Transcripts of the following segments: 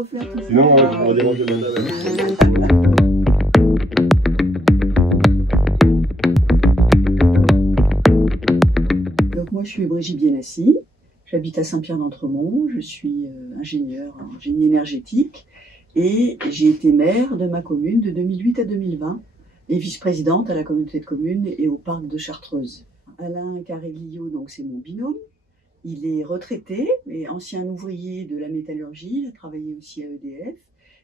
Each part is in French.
Sinon, on va déranger la table. Donc moi, je suis Brigitte Bienassi, j'habite à Saint-Pierre-d'Entremont, je suis ingénieure en génie énergétique et j'ai été maire de ma commune de 2008 à 2020 et vice-présidente à la communauté de communes et au parc de Chartreuse. Alain Caréglio, donc c'est mon binôme. Il est retraité et ancien ouvrier de la métallurgie, il a travaillé aussi à EDF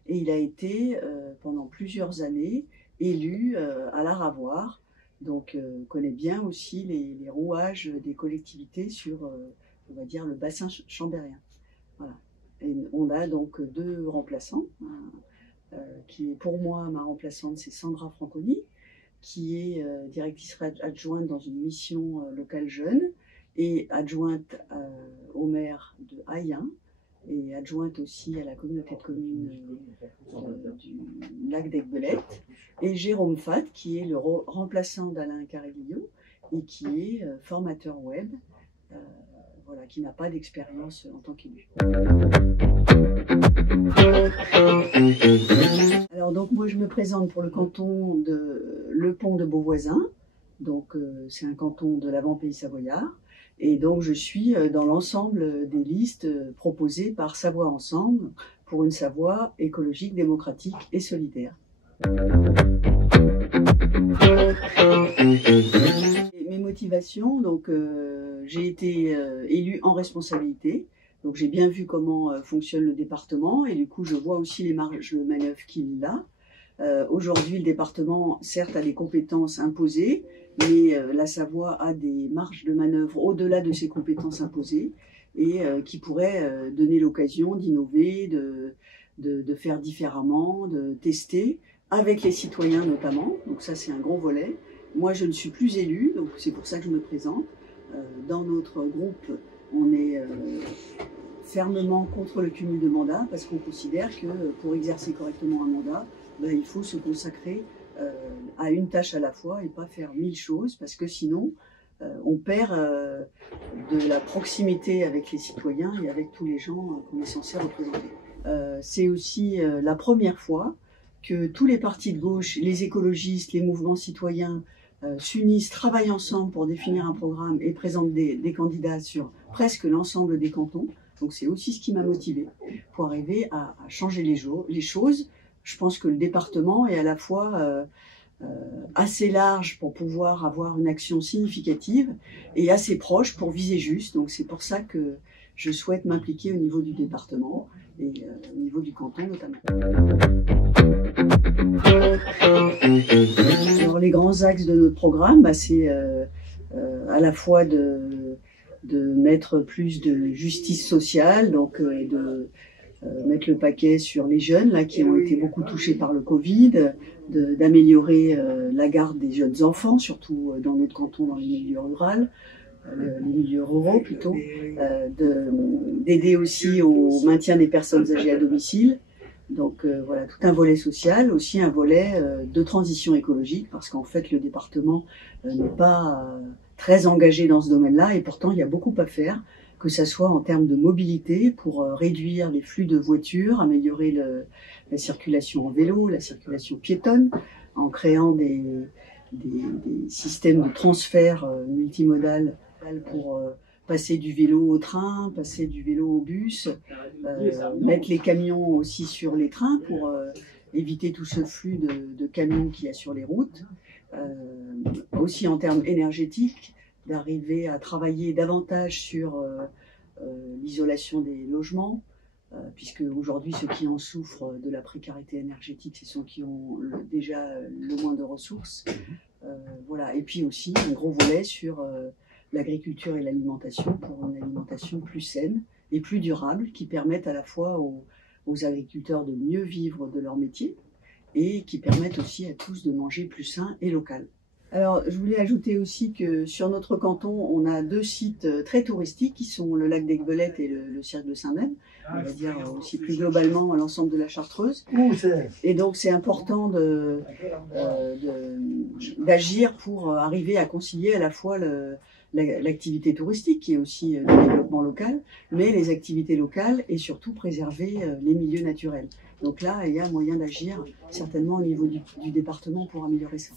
et il a été pendant plusieurs années élu à la Ravoire, donc connaît bien aussi les rouages des collectivités sur, on va dire, le bassin chambérien. Voilà. Et on a donc deux remplaçants, qui est pour moi, ma remplaçante, c'est Sandra Franconi, qui est directrice adjointe dans une mission locale jeune, et adjointe au maire de Hayen et adjointe aussi à la communauté de communes du lac d'Aiguebelette, et Jérôme Fat, qui est le remplaçant d'Alain Caréglio et qui est formateur web, voilà, qui n'a pas d'expérience en tant qu'élu. Alors donc moi je me présente pour le canton de Le Pont de Beauvoisin, donc c'est un canton de l'Avant-Pays savoyard. Et donc je suis dans l'ensemble des listes proposées par Savoie Ensemble pour une Savoie écologique, démocratique et solidaire. Et mes motivations, donc j'ai été élue en responsabilité, donc j'ai bien vu comment fonctionne le département et du coup je vois aussi les marges de manœuvre qu'il a. Aujourd'hui, le département, certes, a des compétences imposées, mais la Savoie a des marges de manœuvre au-delà de ces compétences imposées et qui pourraient donner l'occasion d'innover, de faire différemment, de tester, avec les citoyens notamment. Donc ça, c'est un gros volet. Moi, je ne suis plus élue, donc c'est pour ça que je me présente. Dans notre groupe, on est fermement contre le cumul de mandats parce qu'on considère que pour exercer correctement un mandat, il faut se consacrer à une tâche à la fois et pas faire 1000 choses parce que sinon on perd de la proximité avec les citoyens et avec tous les gens qu'on est censé représenter. C'est aussi la première fois que tous les partis de gauche, les écologistes, les mouvements citoyens s'unissent, travaillent ensemble pour définir un programme et présentent des candidats sur presque l'ensemble des cantons. Donc c'est aussi ce qui m'a motivée pour arriver à changer les choses. Je pense que le département est à la fois assez large pour pouvoir avoir une action significative et assez proche pour viser juste. Donc c'est pour ça que je souhaite m'impliquer au niveau du département et au niveau du canton notamment. Alors les grands axes de notre programme, c'est à la fois de mettre plus de justice sociale, donc de mettre le paquet sur les jeunes là, qui ont été beaucoup touchés par le Covid, d'améliorer la garde des jeunes enfants, surtout dans notre canton, dans les milieux ruraux, les milieux ruraux plutôt, d'aider aussi au maintien des personnes âgées à domicile. Donc voilà, tout un volet social, aussi un volet de transition écologique, parce qu'en fait le département n'est pas très engagé dans ce domaine-là, et pourtant il y a beaucoup à faire, que ce soit en termes de mobilité, pour réduire les flux de voitures, améliorer la circulation en vélo, la circulation piétonne, en créant des systèmes de transfert multimodal pour passer du vélo au train, passer du vélo au bus, mettre les camions aussi sur les trains pour éviter tout ce flux de camions qu'il y a sur les routes. Aussi en termes énergétiques, d'arriver à travailler davantage sur l'isolation des logements, puisque aujourd'hui ceux qui en souffrent de la précarité énergétique, c'est ceux qui ont déjà le moins de ressources. Voilà. Et puis aussi un gros volet sur l'agriculture et l'alimentation, pour une alimentation plus saine et plus durable, qui permettent à la fois aux agriculteurs de mieux vivre de leur métier et qui permettent aussi à tous de manger plus sain et local. Alors, je voulais ajouter aussi que sur notre canton, on a deux sites très touristiques qui sont le lac d'Aiguebelette et le cirque de Saint-Même, on va dire aussi plus globalement à l'ensemble de la Chartreuse. Et donc, c'est important d'agir pour arriver à concilier à la fois l'activité touristique qui est aussi le développement local, mais les activités locales et surtout préserver les milieux naturels. Donc là, il y a moyen d'agir certainement au niveau du département pour améliorer ça.